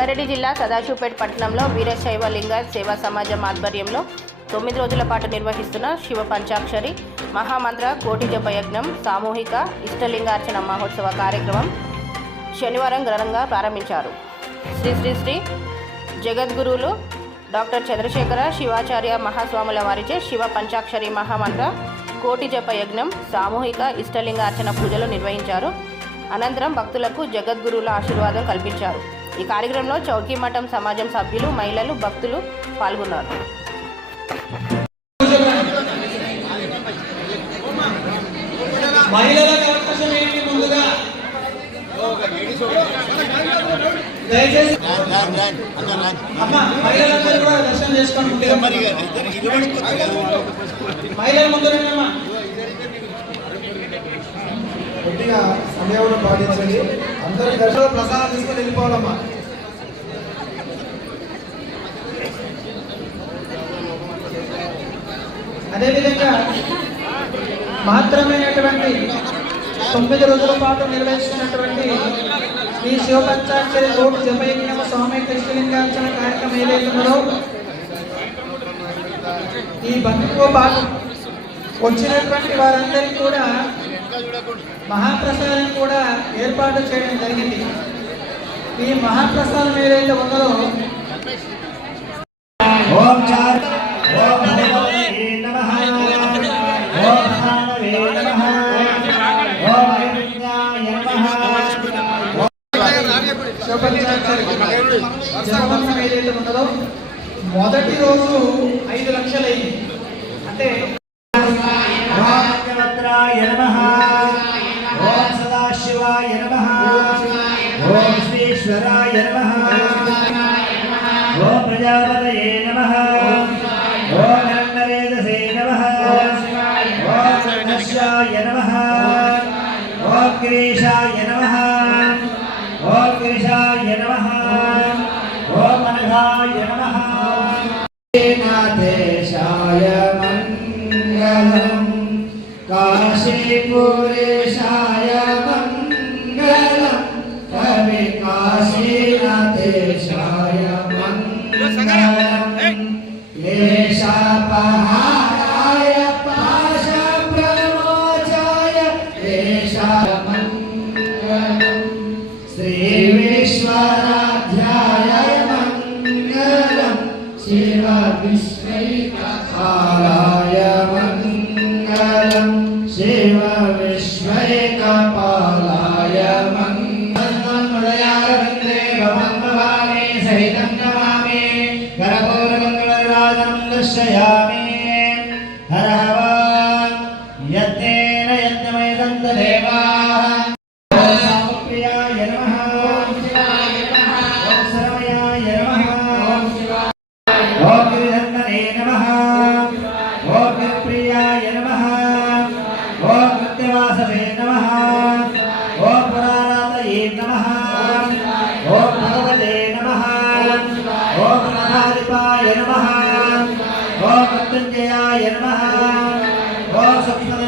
రంగారెడ్డి జిల్లా సదాశివపేట పట్టణంలో వీరశైవ లింగ సేవా సమాజం ఆధ్వర్యంలో తొమ్మిది రోజుల పాటు నిర్వహిస్తున్న శివ పంచాక్షరి మహామంత్ర కోటి జపయజ్ఞం సామూహిక ఇష్టలింగార్చన మహోత్సవ కార్యక్రమం శనివారం ఘనంగా ప్రారంభించారు. శ్రీ శ్రీ శ్రీ జగద్గురువులు డాక్టర్ చంద్రశేఖర శివాచార్య మహాస్వాముల వారిచే శివ పంచాక్షరి మహామంత్ర కోటి జప యజ్ఞం సామూహిక ఇష్టలింగార్చన పూజలు నిర్వహించారు. అనంతరం భక్తులకు జగద్గురువుల ఆశీర్వాదం కల్పించారు. ఈ కార్యక్రమంలో చౌకీ మఠం సమాజం సభ్యులు మహిళలు భక్తులు పాల్గొన్నారు. మహిళల ముందు రండి పాటించండి. అందరి దర్శనం ప్రసాదం తీసుకొని వెళ్ళిపోవాలమ్మా. అదేవిధంగా మాత్రమైనటువంటి తొమ్మిది రోజుల పాటు నిర్వహిస్తున్నటువంటి ఈ శివపంచాక్షరి కోటి జపయజ్ఞ స్వామి కృష్ణలింగార్చన కార్యక్రమం ఏదైతుందో ఈ బంధుతో పాటు వచ్చినటువంటి వారందరికీ కూడా మహాప్రసాదం కూడా ఏర్పాటు చేయడం జరిగింది. ఈ మహాప్రసాదం ఏదైతే ఓం ఉన్నదో మొదటి రోజు ఐదు లక్షలైంది. అంటే ఓం ప్రజాపతయే నమ. ఓం నందవేదసే నమ. ఓం సంఘర్షాయ నమ. ఓం గిరీశాయ నమ. ఓం గిరిశాయ నమ. ఓం అనఘాయ నమ నాథేశాయ మంగళం కాశీపురేశాయ కాశీనాథేశాయ కరపూరమంగళరాజం దర్శయామి హర హవ యజ్ఞేన యజ్ఞమయదంత దేవాః ఓం సామప్రియాయ నమః ఓం శివాయ నమః ఓం శరవయాయ మృత్యుంజయాయ నమ. ఓ సూక్ష్మ